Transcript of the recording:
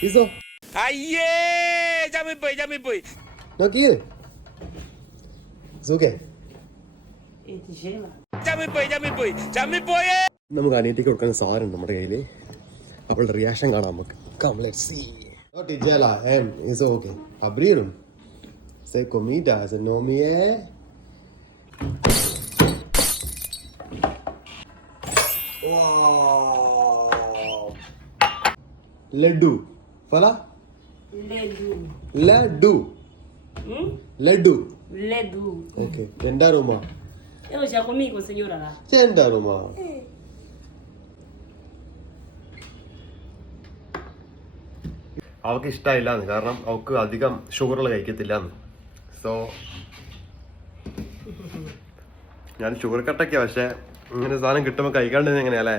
Hizo. Aye, ya me voy. No quiere. It's okay. Ya me voy. നമുക്ക് അനിയത്തിക്ക് കൊടുക്കുന്ന സാധനം നമ്മുടെ കയ്യിൽ. അവളുടെ റിയാക്ഷൻ കാണാം നമുക്ക്. Come, let's see. No tigela, it's okay. Abriram. Say comida, se no me è. Wow. Laddu. Fala? Laddu. Laddu. Okay. Tenda Roma. Io già comigo, signora. Tenda Roma. അവൾക്ക് ഇഷ്ടമായില്ലാന്ന്, കാരണം അവൾക്ക് അധികം ഷുഗറുള്ള കഴിക്കത്തില്ലാന്ന്. സോ ഞാൻ ഷുഗർ കട്ടൊക്കെയാ, പക്ഷെ ഇങ്ങനെ സാധനം കിട്ടുമ്പോൾ കഴിക്കാണ്ട് എങ്ങനെയാ അല്ലേ?